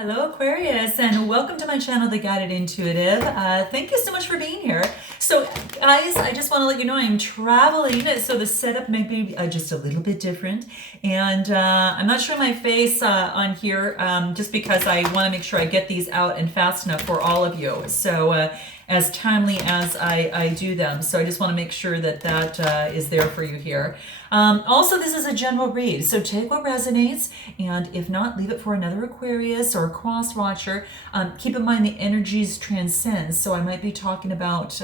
Hello Aquarius, and welcome to my channel, The Guided Intuitive. Thank you so much for being here. So guys, I just want to let you know I'm traveling, so the setup may be just a little bit different. And I'm not showing my face on here just because I want to make sure I get these out and fast enough for all of you. So as timely as I do them. So I just want to make sure that that is there for you here. Also, this is a general read, so take what resonates, and if not, leave it for another Aquarius or a cross watcher. Keep in mind the energies transcend, so I might be talking about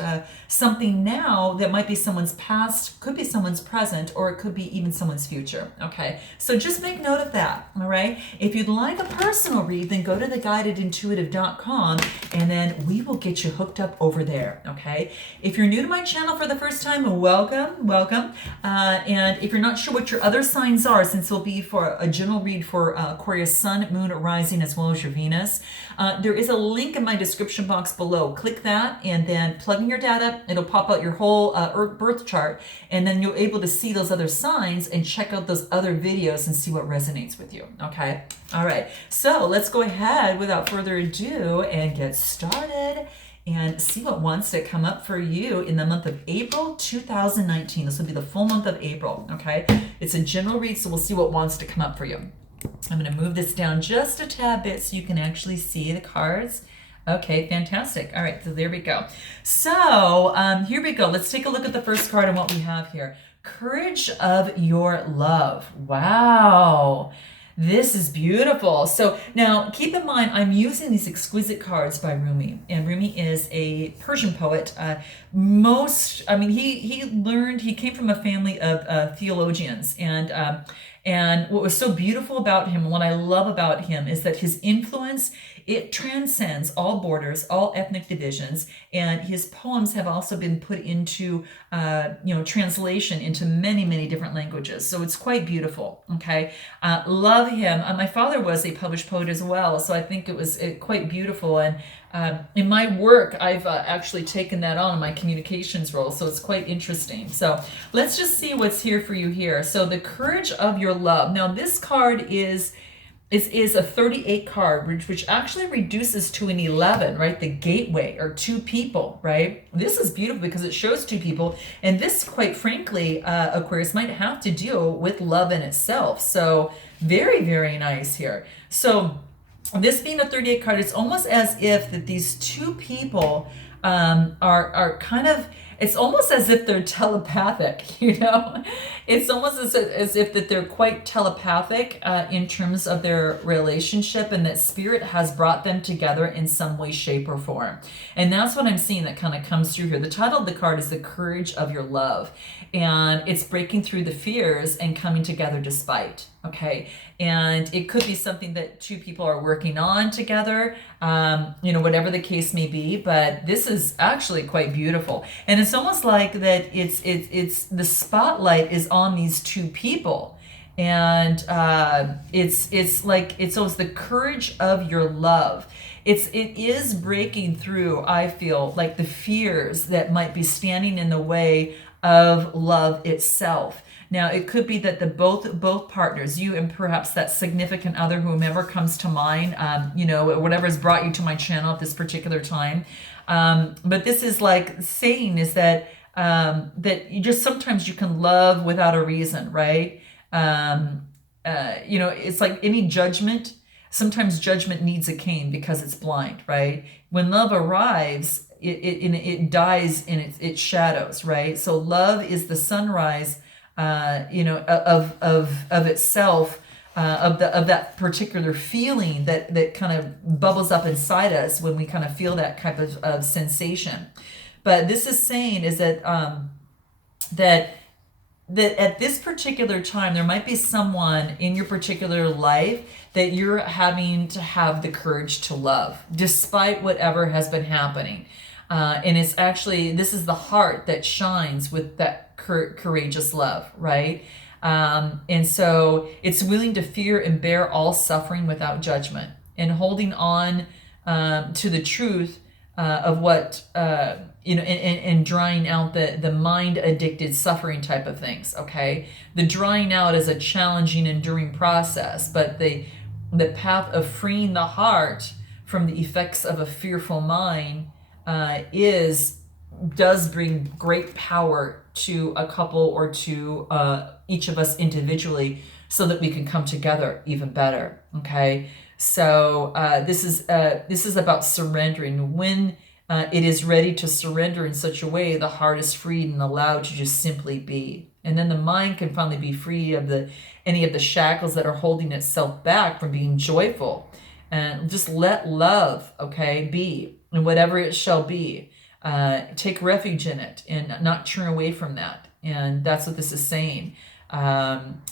something now that might be someone's past, could be someone's present, or it could be even someone's future. Okay, so just make note of that. All right, if you'd like a personal read, then go to theguidedintuitive.com, and then we will get you hooked up over there. Okay, if you're new to my channel for the first time, welcome. And if you're not sure what your other signs are, since it'll be for a general read for Aquarius Sun, Moon, Rising, as well as your Venus, there is a link in my description box below. Click that and then plug in your data. It'll pop out your whole birth chart, and then you're able to see those other signs and check out those other videos and see what resonates with you. Okay? All right. So let's go ahead without further ado and get started and see what wants to come up for you in the month of April 2019. This will be the full month of April, okay? It's a general read, so we'll see what wants to come up for you. I'm going to move this down just a tad bit so you can actually see the cards. Okay, fantastic. All right, so there we go. So here we go. Let's take a look at the first card and what we have here. Courage of your love. Wow. This is beautiful. So now keep in mind, I'm using these exquisite cards by Rumi, and Rumi is a Persian poet. He came from a family of theologians, and what was so beautiful about him, and what I love about him, is that his influence, it transcends all borders, all ethnic divisions, and his poems have also been put into, translation into many, many different languages. So it's quite beautiful. Okay, love him. My father was a published poet as well, so I think it was quite beautiful. And in my work, I've actually taken that on in my communications role, so it's quite interesting. So let's just see what's here for you here. So the courage of your love. Now this card is a 38 card, which actually reduces to an 11, right? The gateway, or two people, right? This is beautiful because it shows two people. And this, quite frankly, Aquarius, might have to deal with love in itself. So very, very nice here. So this being a 38 card, it's almost as if that these two people are kind of, it's almost as if they're telepathic, you know? It's almost as if that they're quite telepathic in terms of their relationship, and that spirit has brought them together in some way, shape, or form. And that's what I'm seeing that kind of comes through here. The title of the card is The Courage of Your Love, and it's breaking through the fears and coming together despite. Okay, and it could be something that two people are working on together, whatever the case may be. But this is actually quite beautiful, and it's almost like that. It's the spotlight is on these two people, and it's like it's almost the courage of your love. It is breaking through, I feel, like the fears that might be standing in the way of love itself. Now, it could be that the both partners, you and perhaps that significant other, whomever comes to mind, whatever has brought you to my channel at this particular time. But this is like saying is that that you just sometimes you can love without a reason, right? It's like any judgment. Sometimes judgment needs a cane because it's blind, right? When love arrives, it dies in its shadows, right? So love is the sunrise, of itself, of that particular feeling that kind of bubbles up inside us when we kind of feel that type of sensation. But this is saying is that that at this particular time, there might be someone in your particular life that you're having to have the courage to love, despite whatever has been happening. And it's actually, this is the heart that shines with that courageous love, right? And so it's willing to fear and bear all suffering without judgment, and holding on to the truth of what, and drying out the mind addicted suffering type of things. Okay. The drying out is a challenging, enduring process, but the path of freeing the heart from the effects of a fearful mind does bring great power to a couple or to each of us individually, so that we can come together even better. Okay, so this is about surrendering. When it is ready to surrender in such a way, the heart is freed and allowed to just simply be, and then the mind can finally be free of any of the shackles that are holding itself back from being joyful, and just let love, okay, be, and whatever it shall be. Take refuge in it and not turn away from that. And that's what this is saying.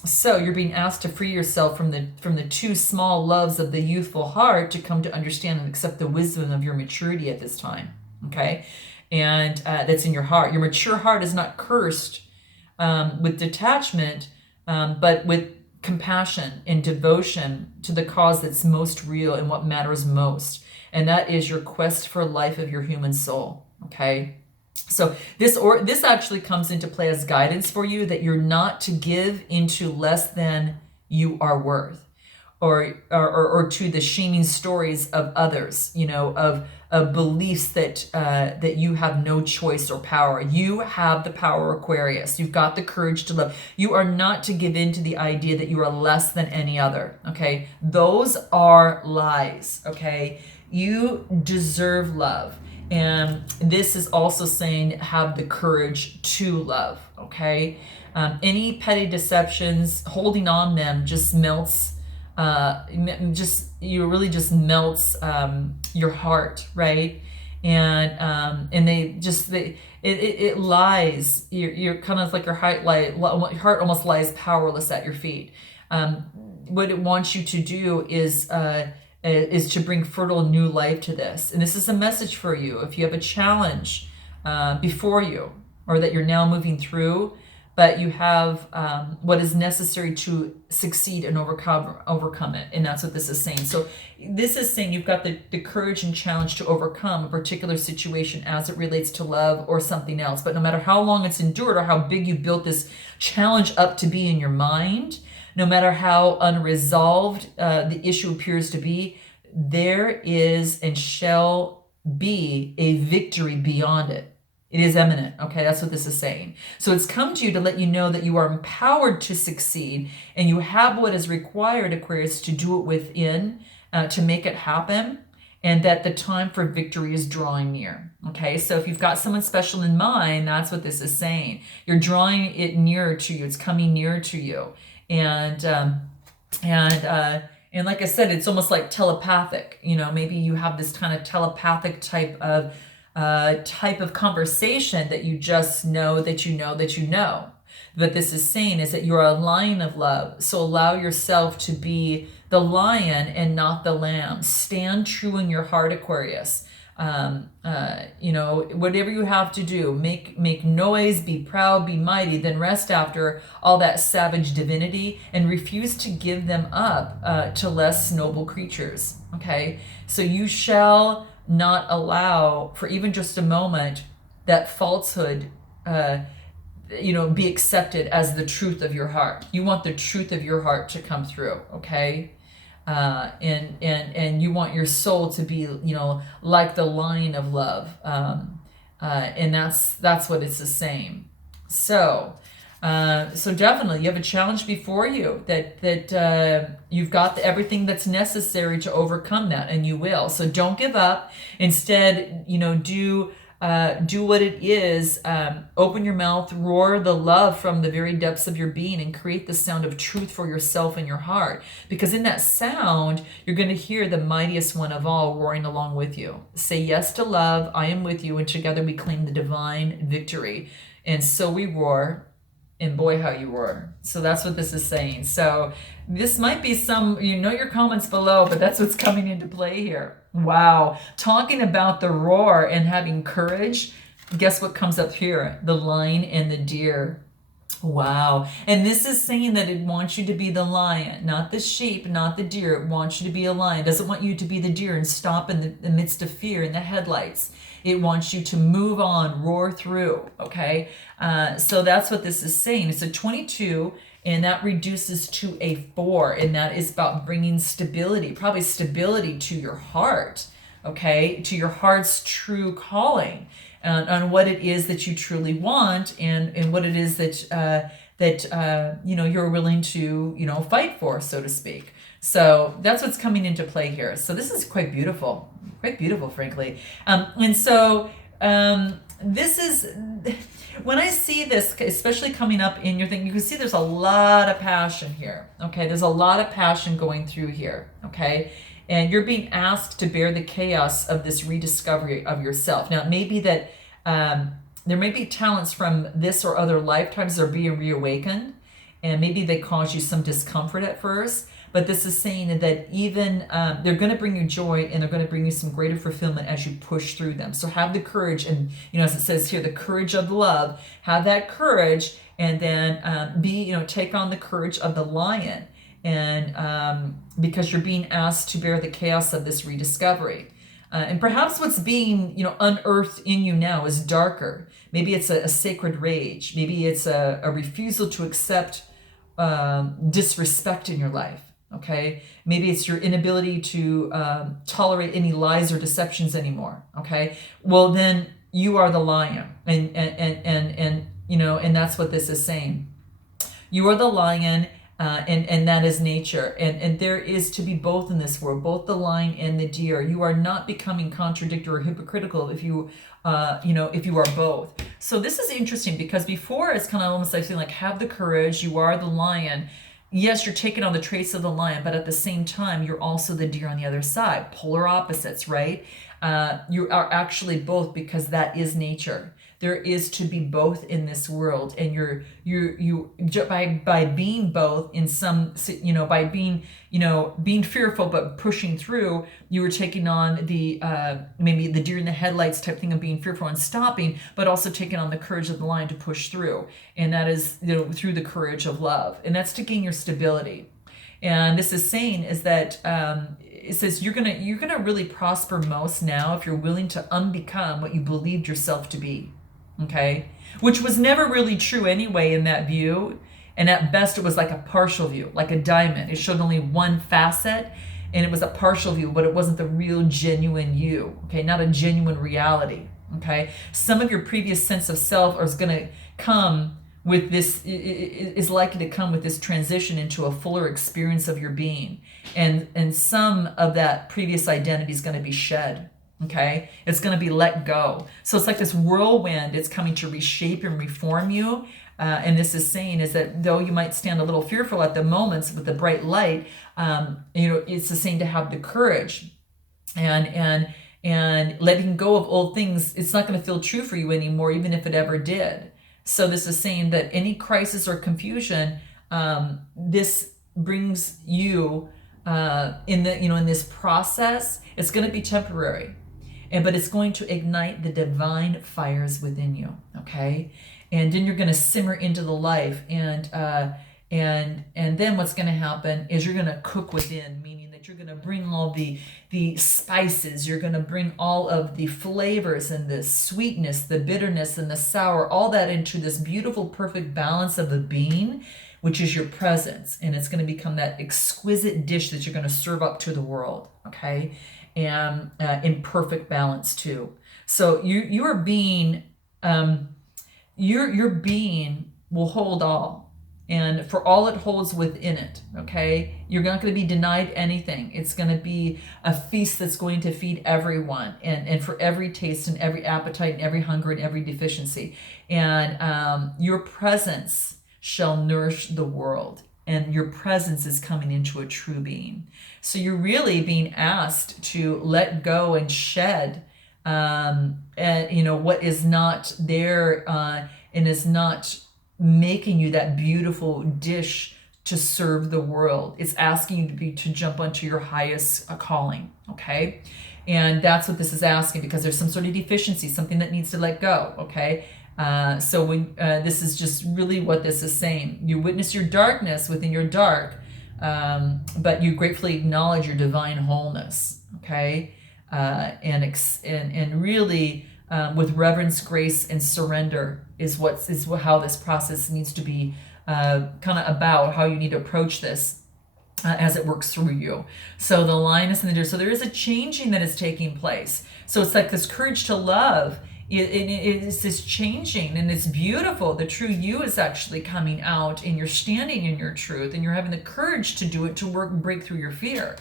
So you're being asked to free yourself from the too small loves of the youthful heart to come to understand and accept the wisdom of your maturity at this time. Okay, and that's in your heart. Your mature heart is not cursed with detachment, but with compassion and devotion to the cause that's most real and what matters most, and that is your quest for life of your human soul. Okay, so this actually comes into play as guidance for you, that you're not to give into less than you are worth, or to the shaming stories of others, of beliefs that you have no choice or power. You have the power, Aquarius. You've got the courage to love. You are not to give in to the idea that you are less than any other. Okay, those are lies. Okay, you deserve love. And this is also saying have the courage to love, okay? Any petty deceptions, holding on them just melts, really just melts your heart, right? And it lies. You're kind of like your heart almost lies powerless at your feet. What it wants you to do is to bring fertile new life to this. And this is a message for you. If you have a challenge before you, or that you're now moving through, but you have what is necessary to succeed and overcome it. And that's what this is saying. So this is saying you've got the courage and challenge to overcome a particular situation as it relates to love or something else. But no matter how long it's endured or how big you built this challenge up to be in your mind, no matter how unresolved the issue appears to be, there is and shall be a victory beyond it. It is imminent. Okay, that's what this is saying. So it's come to you to let you know that you are empowered to succeed, and you have what is required, Aquarius, to do it within, to make it happen, and that the time for victory is drawing near. Okay, so if you've got someone special in mind, that's what this is saying. You're drawing it nearer to you. It's coming nearer to you. And like I said, it's almost like telepathic. Maybe you have this kind of telepathic type of conversation that you just know that you know that you know. But this is saying is that you're a lion of love. So allow yourself to be the lion and not the lamb. Stand true in your heart, Aquarius. Whatever you have to do, make noise, be proud, be mighty, then rest after all that savage divinity and refuse to give them up to less noble creatures. Okay, so you shall not allow for even just a moment that falsehood be accepted as the truth of your heart. You want the truth of your heart to come through. Okay, and you want your soul to be like the line of love, and that's what it's the same. So definitely you have a challenge before you that you've got everything that's necessary to overcome that, and you will. So don't give up. Instead, do what it is. Open your mouth, roar the love from the very depths of your being, and create the sound of truth for yourself and your heart. Because in that sound, you're going to hear the mightiest one of all roaring along with you. Say yes to love. I am with you, and together we claim the divine victory. And so we roar. And boy, how you roar. So that's what this is saying. So this might be your comments below, but that's what's coming into play here. Wow. Talking about the roar and having courage, guess what comes up here? The lion and the deer. Wow. And this is saying that it wants you to be the lion, not the sheep, not the deer. It wants you to be a lion. It doesn't want you to be the deer and stop in the midst of fear in the headlights. It wants you to move on, roar through. Okay. So that's what this is saying. It's a 22, and that reduces to a 4, and that is about bringing stability, probably stability to your heart, okay, to your heart's true calling, on what it is that you truly want, and what it is that you're willing to fight for, so to speak. So that's what's coming into play here. So this is quite beautiful, frankly. And so this is, when I see this, especially coming up in your thing, you can see there's a lot of passion here. Okay, there's a lot of passion going through here. Okay, and you're being asked to bear the chaos of this rediscovery of yourself. Now, it may be that there may be talents from this or other lifetimes that are being reawakened, and maybe they cause you some discomfort at first. But this is saying that even they're going to bring you joy, and they're going to bring you some greater fulfillment as you push through them. So have the courage, and as it says here, the courage of love. Have that courage, and then take on the courage of the lion, and because you're being asked to bear the chaos of this rediscovery. And perhaps what's being unearthed in you now is darker. Maybe it's a sacred rage. Maybe it's a refusal to accept disrespect in your life. Okay, maybe it's your inability to tolerate any lies or deceptions anymore. Okay, well then you are the lion, and that's what this is saying. You are the lion, and that is nature, and there is to be both in this world, both the lion and the deer. You are not becoming contradictory or hypocritical if you if you are both. So this is interesting, because before it's kind of almost like saying, like, have the courage, you are the lion. Yes, you're taking on the traits of the lion, but at the same time, you're also the deer on the other side. Polar opposites, right? You are actually both, because that is nature. There is to be both in this world, and you by being both in some, by being being fearful but pushing through, you were taking on the maybe the deer in the headlights type thing of being fearful and stopping, but also taking on the courage of the lion to push through, and that is through the courage of love, and that's to gain your stability. And this is saying is that it says you're gonna really prosper most now if you're willing to unbecome what you believed yourself to be. Okay, which was never really true anyway in that view, and at best it was like a partial view, like a diamond. It showed only one facet, and it was a partial view, but it wasn't the real genuine you. Okay, not a genuine reality. Okay, some of your previous sense of self is going to come with this, is likely to come with this transition into a fuller experience of your being, and some of that previous identity is going to be shed. Okay, it's going to be let go. So it's like this whirlwind. It's coming to reshape and reform you. And this is saying is that though you might stand a little fearful at the moments with the bright light, it's the saying to have the courage, and letting go of old things. It's not going to feel true for you anymore, even if it ever did. So this is saying that any crisis or confusion, this brings you in this process. It's going to be temporary. But it's going to ignite the divine fires within you, okay? And then you're going to simmer into the life, and then what's going to happen is you're going to cook within, meaning that you're going to bring all the spices, you're going to bring all of the flavors and the sweetness, the bitterness and the sour, all that into this beautiful, perfect balance of a being, which is your presence, and it's going to become that exquisite dish that you're going to serve up to the world, okay? And in perfect balance too. So your being will hold all, and for all it holds within it. Okay, you're not going to be denied anything. It's going to be a feast that's going to feed everyone, and for every taste and every appetite and every hunger and every deficiency. And your presence shall nourish the world. And your presence is coming into a true being. So you're really being asked to let go and shed, what is not there, and is not making you that beautiful dish to serve the world. It's asking you to jump onto your highest calling. Okay, and that's what this is asking, because there's some sort of deficiency, something that needs to let go. Okay. So when this is just really what this is saying. You witness your darkness within your dark, but you gratefully acknowledge your divine wholeness. Okay, and really with reverence, grace, and surrender is how this process needs to be kind of about how you need to approach this as it works through you. So the lioness and the deer. So there is a changing that is taking place. So it's like this courage to love. It's this changing, and it's beautiful. The true you is actually coming out, and you're standing in your truth, and you're having the courage to do it, to work and break through your fear.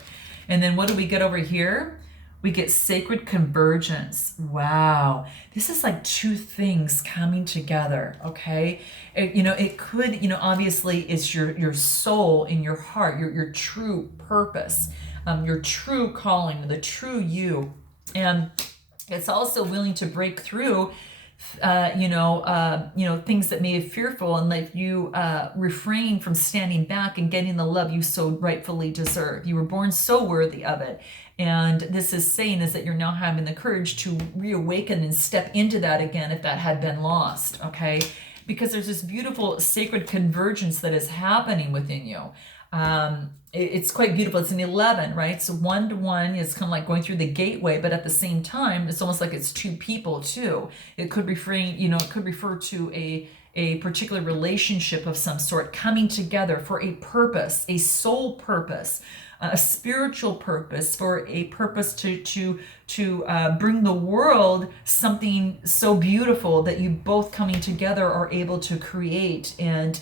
And then what do we get over here? We get sacred convergence. Wow. This is like two things coming together, okay? It could, obviously it's your soul in your heart, your true purpose, your true calling, the true you. And it's also willing to break through, things that may be fearful, and let you refrain from standing back and getting the love you so rightfully deserve. You were born so worthy of it. And this is saying is that you're now having the courage to reawaken and step into that again if that had been lost, okay? Because there's this beautiful sacred convergence that is happening within you. It's quite beautiful. It's an 11, right? So 1 to 1 is kind of like going through the gateway, but at the same time, it's almost like it's two people too. It could refer to a particular relationship of some sort coming together for a purpose, a soul purpose, a spiritual purpose, for a purpose to bring the world something so beautiful that you both coming together are able to create and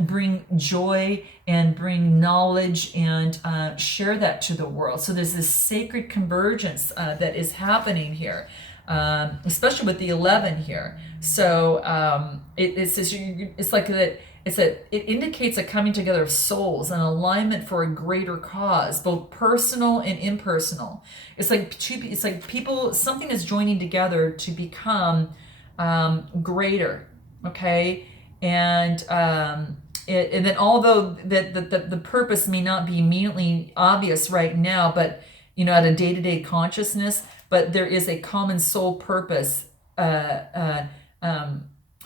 bring joy and bring knowledge and share that to the world. So there's this sacred convergence that is happening here, especially with the 11 here. So it's like that. It indicates a coming together of souls, an alignment for a greater cause, both personal and impersonal. It's like people, something is joining together to become greater, okay? And then although the purpose may not be immediately obvious right now, but at a day-to-day consciousness, but there is a common soul purpose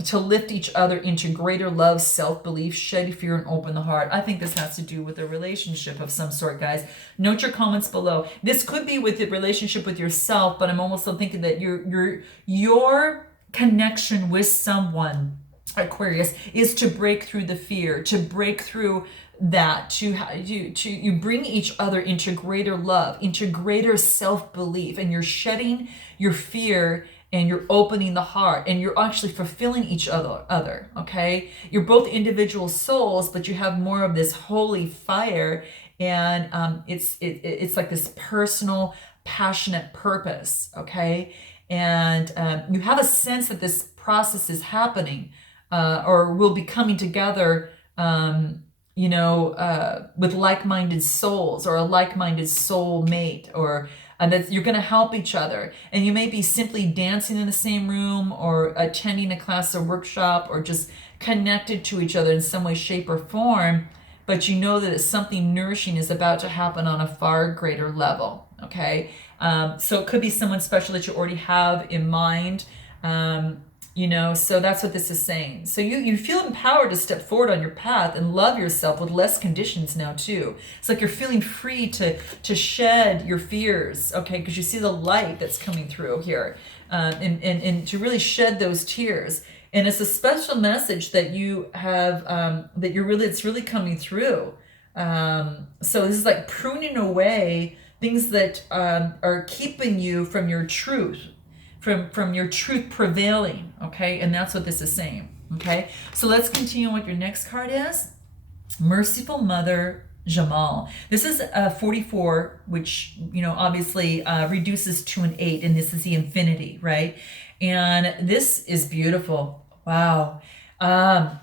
to lift each other into greater love, self-belief, shed fear, and open the heart. I think this has to do with a relationship of some sort, guys. Note your comments below. This could be with the relationship with yourself, but I'm also thinking that your connection with someone, Aquarius, is to break through the fear, to break through that, to bring each other into greater love, into greater self-belief, and you're shedding your fear and you're opening the heart, and you're actually fulfilling each other, okay? You're both individual souls, but you have more of this holy fire, and it's like this personal, passionate purpose, okay? And you have a sense that this process is happening, or will be coming together, with like-minded souls, or a like-minded soul mate, or that you're going to help each other. And you may be simply dancing in the same room, or attending a class or workshop, or just connected to each other in some way, shape, or form, but you know that something nourishing is about to happen on a far greater level, okay? So it could be someone special that you already have in mind, so that's what this is saying. So you feel empowered to step forward on your path and love yourself with less conditions now too. It's like you're feeling free to shed your fears, okay? Because you see the light that's coming through here, and to really shed those tears. And it's a special message that you have, it's really coming through. So this is like pruning away things that are keeping you from your truth, from your truth prevailing, okay? And that's what this is saying, okay? So let's continue what your next card is. Merciful Mother Jamal. This is 44, which, obviously reduces to an 8, and this is the infinity, right? And this is beautiful. Wow.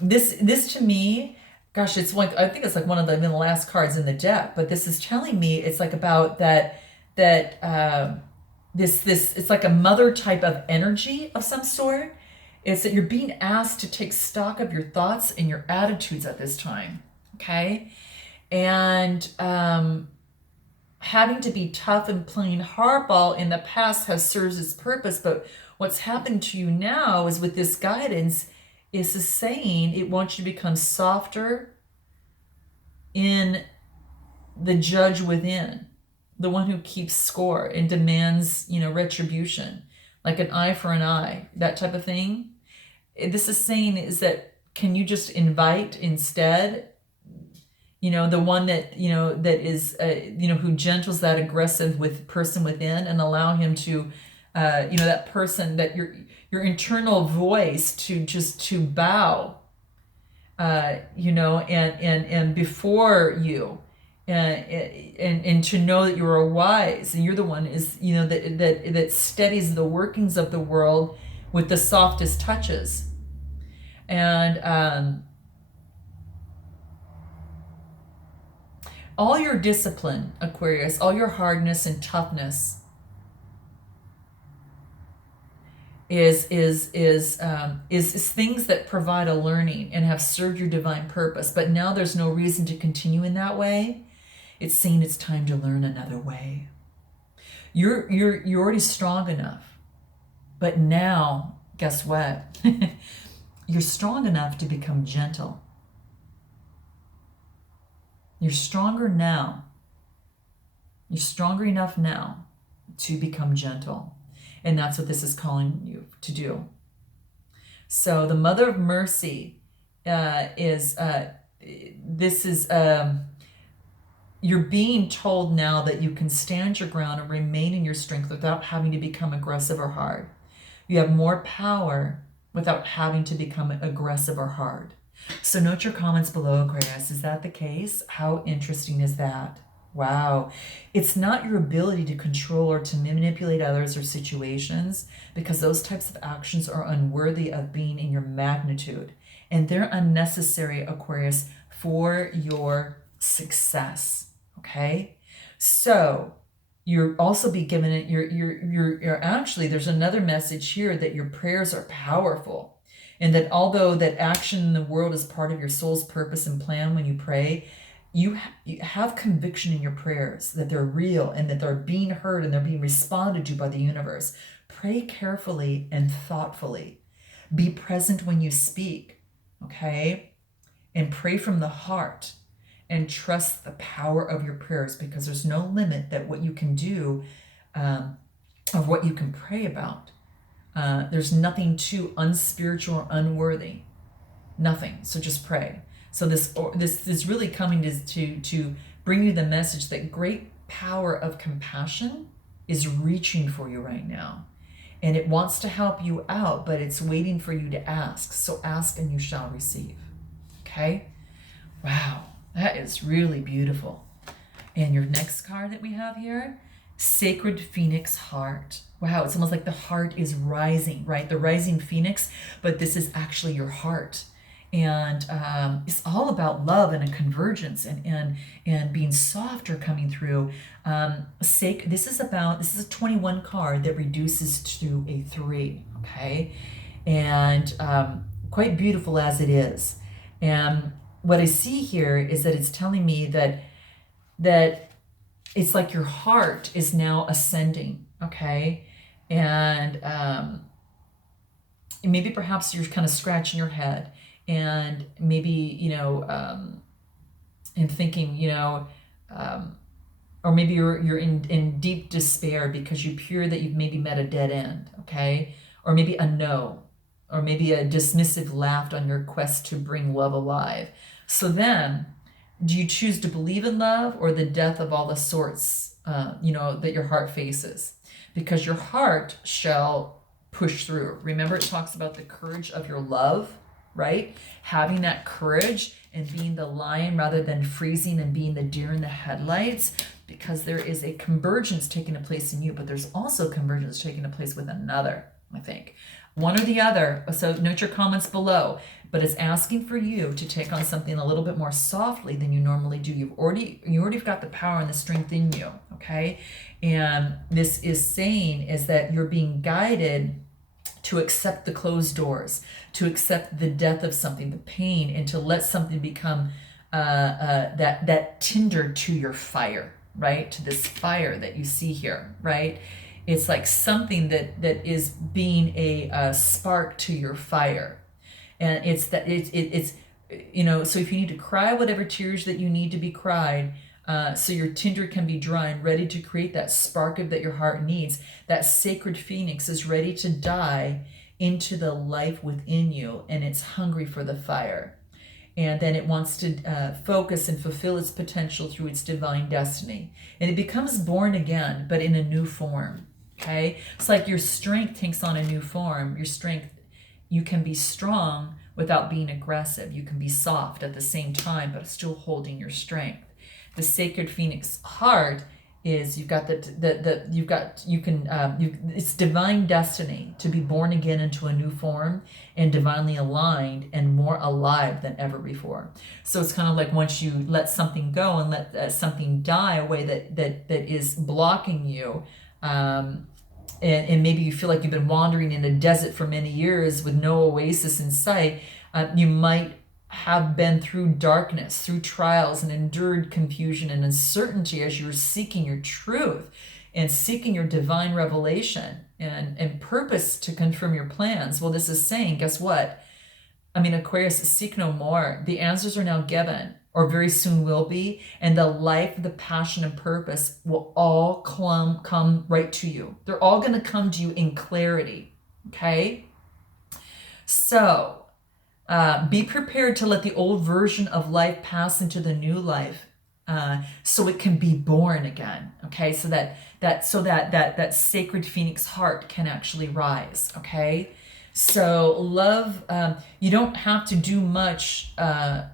This to me, gosh, it's like, I think it's like one of the last cards in the deck, but this is telling me it's like about that this it's like a mother type of energy of some sort. It's that you're being asked to take stock of your thoughts and your attitudes at this time, okay? And having to be tough and playing hardball in the past has served its purpose, but what's happened to you now is with this guidance is saying it wants you to become softer in the judge within, the one who keeps score and demands, retribution, like an eye for an eye, that type of thing. This is saying is that can you just invite instead, the one that, that is, who gentles that aggressive person within, and allow him to, that person, that your internal voice to bow, and before you, and to know that you are wise, and you're the one is, that steadies the workings of the world with the softest touches. And all your discipline, Aquarius, all your hardness and toughness is things that provide a learning and have served your divine purpose. But now there's no reason to continue in that way. It's saying it's time to learn another way. You're already strong enough, but now, guess what? You're strong enough to become gentle. You're stronger now. You're stronger enough now to become gentle. And that's what this is calling you to do. So the Mother of Mercy you're being told now that you can stand your ground and remain in your strength without having to become aggressive or hard. You have more power without having to become aggressive or hard. So note your comments below, Aquarius. Is that the case? How interesting is that? Wow. It's not your ability to control or to manipulate others or situations, because those types of actions are unworthy of being in your magnitude. And they're unnecessary, Aquarius, for your success. Okay? So you'll also be given it, you're actually, there's another message here that your prayers are powerful. And that although that action in the world is part of your soul's purpose and plan when you pray, you have conviction in your prayers that they're real and that they're being heard and they're being responded to by the universe. Pray carefully and thoughtfully. Be present when you speak, okay? And pray from the heart and trust the power of your prayers, because there's no limit that what you can do, of what you can pray about. There's nothing too unspiritual or unworthy. Nothing. So just pray. So this is really coming to bring you the message that great power of compassion is reaching for you right now. And it wants to help you out, but it's waiting for you to ask. So ask and you shall receive. Okay? Wow. That is really beautiful. And your next card that we have here, Sacred Phoenix Heart. Wow, it's almost like the heart is rising, right? The rising phoenix, but this is actually your heart. And it's all about love and a convergence and being softer coming through. This is a 21 card that reduces to a 3, okay? And quite beautiful as it is. And what I see here is that it's telling me that it's like your heart is now ascending, okay? And maybe perhaps you're kind of scratching your head and maybe, and thinking, or maybe you're in deep despair because you fear that you've maybe met a dead end, okay? Or maybe a no, or maybe a dismissive laugh on your quest to bring love alive. So then, do you choose to believe in love or the death of all the sorts, that your heart faces? Because your heart shall push through. Remember, it talks about the courage of your love, right? Having that courage and being the lion rather than freezing and being the deer in the headlights, because there is a convergence taking place in you, but there's also convergence taking place with another, I think. One or the other. So note your comments below. But it's asking for you to take on something a little bit more softly than you normally do. You already got the power and the strength in you, okay? And this is saying is that you're being guided to accept the closed doors, to accept the death of something, the pain, and to let something become that tinder to your fire, right? To this fire that you see here, right? It's like something that is being a spark to your fire. And it's so if you need to cry whatever tears that you need to be cried, so your tinder can be dry and ready to create that spark that your heart needs, that sacred phoenix is ready to die into the life within you, and it's hungry for the fire. And then it wants to focus and fulfill its potential through its divine destiny. And it becomes born again, but in a new form. Okay? It's like your strength takes on a new form. Your strength, you can be strong without being aggressive. You can be soft at the same time, but still holding your strength. The sacred phoenix heart is it's divine destiny to be born again into a new form and divinely aligned and more alive than ever before. So it's kind of like once you let something go and let something die away that is blocking you, and maybe you feel like you've been wandering in a desert for many years with no oasis in sight. You might have been through darkness, through trials, and endured confusion and uncertainty as you're seeking your truth and seeking your divine revelation and purpose to confirm your plans. Well, this is saying, guess what? Aquarius, seek no more. The answers are now given, or very soon will be, and the life, the passion, and purpose will all come right to you. They're all going to come to you in clarity, okay? So, be prepared to let the old version of life pass into the new life, so it can be born again. Okay, so that sacred phoenix heart can actually rise. Okay, so love. You don't have to do much, other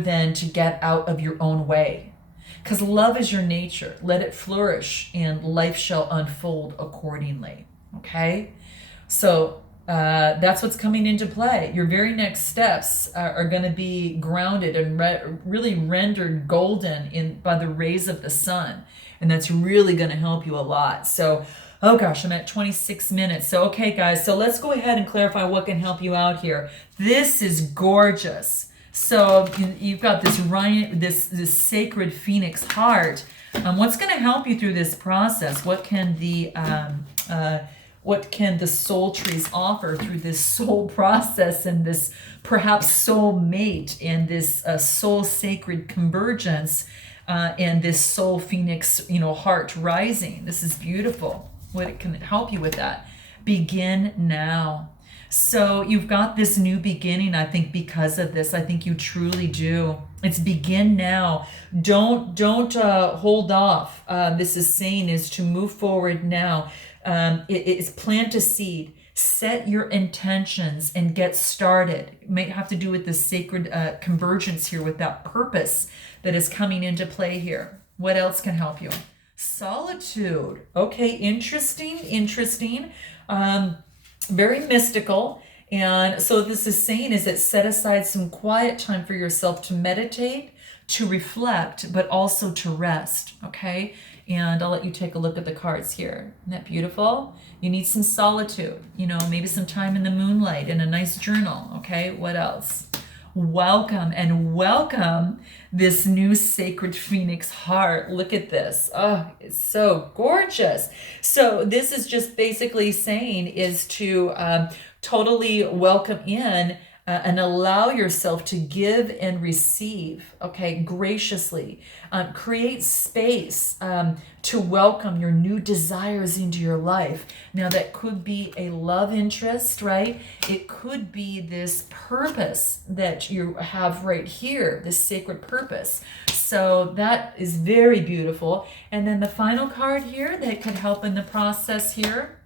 than to get out of your own way, because love is your nature. Let it flourish, and life shall unfold accordingly. Okay, so. That's what's coming into play. Your very next steps are going to be grounded and really rendered golden by the rays of the sun. And that's really going to help you a lot. So, oh gosh, I'm at 26 minutes. So, okay, guys, so let's go ahead and clarify what can help you out here. This is gorgeous. So you've got this sacred phoenix heart. What's going to help you through this process? What can the soul trees offer through this soul process and this perhaps soul mate and this soul sacred convergence and this soul phoenix, heart rising? This is beautiful. What can help you with that? Begin now. So you've got this new beginning, I think, because of this. I think you truly do. It's begin now. Don't hold off. This is saying is to move forward now. It's plant a seed, set your intentions, and get started. It might have to do with the sacred convergence here, with that purpose that is coming into play here. What else can help you? Solitude. Okay, interesting. Very mystical. And so this is saying is that set aside some quiet time for yourself to meditate, to reflect, but also to rest. Okay. And I'll let you take a look at the cards here. Isn't that beautiful? You need some solitude, maybe some time in the moonlight and a nice journal. Okay, what else? Welcome this new sacred phoenix heart. Look at this. Oh, it's so gorgeous. So this is just basically saying is to totally welcome in and allow yourself to give and receive, okay, graciously. Create space to welcome your new desires into your life. Now, that could be a love interest, right? It could be this purpose that you have right here, this sacred purpose. So that is very beautiful. And then the final card here that could help in the process here,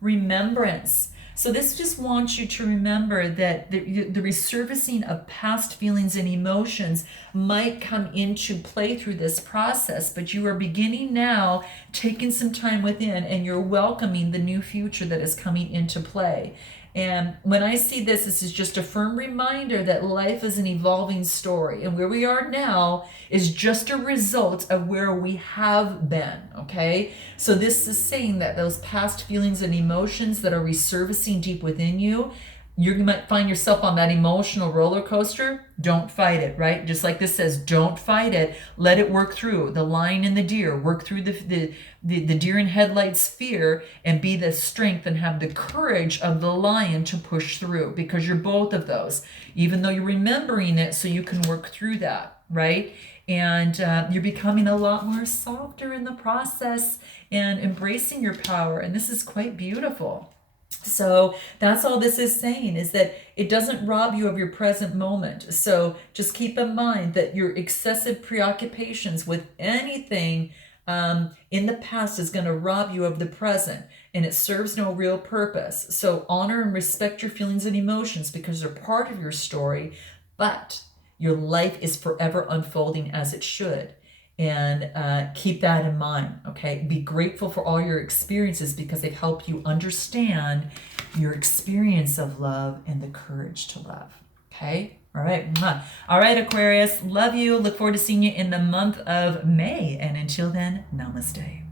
remembrance. So this just wants you to remember that the resurfacing of past feelings and emotions might come into play through this process, but you are beginning now, taking some time within, and you're welcoming the new future that is coming into play. And when I see this, this is just a firm reminder that life is an evolving story, and where we are now is just a result of where we have been, okay? So this is saying that those past feelings and emotions that are resurfacing deep within you, you might find yourself on that emotional roller coaster. Don't fight it, right? Just like this says, don't fight it. Let it work through. The lion and the deer, work through the deer in headlights fear, and be the strength and have the courage of the lion to push through, because you're both of those, even though you're remembering it so you can work through that, right? And you're becoming a lot more softer in the process and embracing your power. And this is quite beautiful. So that's all this is saying, is that it doesn't rob you of your present moment. So just keep in mind that your excessive preoccupations with anything in the past is going to rob you of the present, and it serves no real purpose. So honor and respect your feelings and emotions because they're part of your story, but your life is forever unfolding as it should. And keep that in mind, okay? Be grateful for all your experiences because they've helped you understand your experience of love and the courage to love, okay? All right. Mwah. All right, Aquarius. Love you. Look forward to seeing you in the month of May. And until then, namaste.